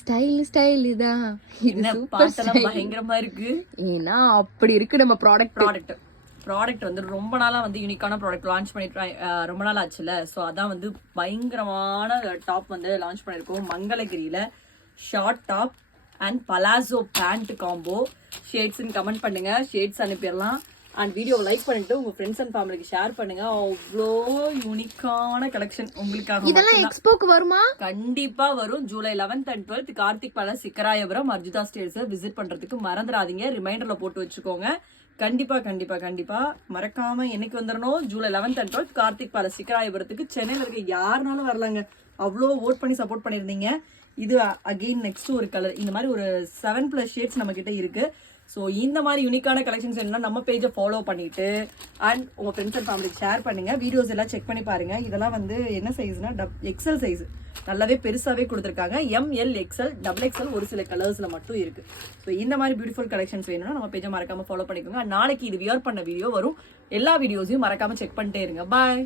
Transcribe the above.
Style தான். என்ன பாட்டெல்லாம் பயங்கரமா இருக்கு. ஏன்னா அப்படி இருக்கு நம்ம ப்ராடக்ட் வந்து ரொம்ப நாளா வந்து யூனிக்கான ப்ராடக்ட் லான்ச் பண்ணிட்டு ரொம்ப நாள் ஆச்சுல. ஸோ அதான் வந்து பயங்கரமான டாப் வந்து லான்ச் பண்ணியிருக்கோம். மங்களகிரியில short top and palazzo pants combo. ஷேட்ஸ்ன்னு கமெண்ட் பண்ணுங்க, ஷேட்ஸ் அனுப்பிடலாம். அண்ட் வீடியோ லைக் பண்ணிட்டு உங்க ஃப்ரெண்ட்ஸ் அண்ட் ஃபேமிலிக்கு ஷேர் பண்ணுங்க. அவ்வளோ யூனிக்கான கலெக்ஷன் உங்களுக்காக. இதெல்லாம் எக்ஸ்போக்கு வருமா? கண்டிப்பா வரும். July 11th and 12th Karthik palace Sikkarayapuram அர்ஜுதா ஸ்டேட்ஸ் விசிட் பண்றதுக்கு மறந்துடாதீங்க. ரிமைண்டர்ல போட்டு வச்சுக்கோங்க. கண்டிப்பா கண்டிப்பா கண்டிப்பா மறக்காம என்னைக்கு வந்துடணும். July 11th and 12th Karthik palace சிக்கராயபுரத்துக்கு. சென்னையில இருக்க யாருனாலும் வரலாங்க. அவ்வளோ ஓட் பண்ணி சப்போர்ட் பண்ணியிருந்தீங்க. இது அகெயின் நெக்ஸ்ட் ஒரு கலர். இந்த மாதிரி ஒரு 7+ ஷேட்ஸ் நம்ம கிட்ட இருக்கு. ஸோ இந்த மாதிரி யூனிக்கான கலெக்ஷன்ஸ் என்ன நம்ம பேஜை ஃபாலோ பண்ணிட்டு அண்ட் உங்க ஃப்ரெண்ட்ஸ் அண்ட் ஃபேமிலிக்கு ஷேர் பண்ணுங்க. வீடியோஸ் எல்லாம் செக் பண்ணி பாருங்க. இதெல்லாம் வந்து என்ன சைஸ்னா எக்ஸல் சைஸ் நல்லாவே பெருசாவே கொடுத்துருக்காங்க. ML XL XXL ஒரு சில கலர்ஸ்ல மட்டும் இருக்கு. ஸோ இந்த மாதிரி பியூட்டிஃபுல் கலெக்ஷன்ஸ் வேணும்னா நம்ம பேஜை மறக்காம ஃபாலோ பண்ணிக்கோங்க. நாளைக்கு இது வியர் பண்ண வீடியோ வரும். எல்லா வீடியோஸையும் மறக்காம செக் பண்ணிட்டே இருங்க. பாய்.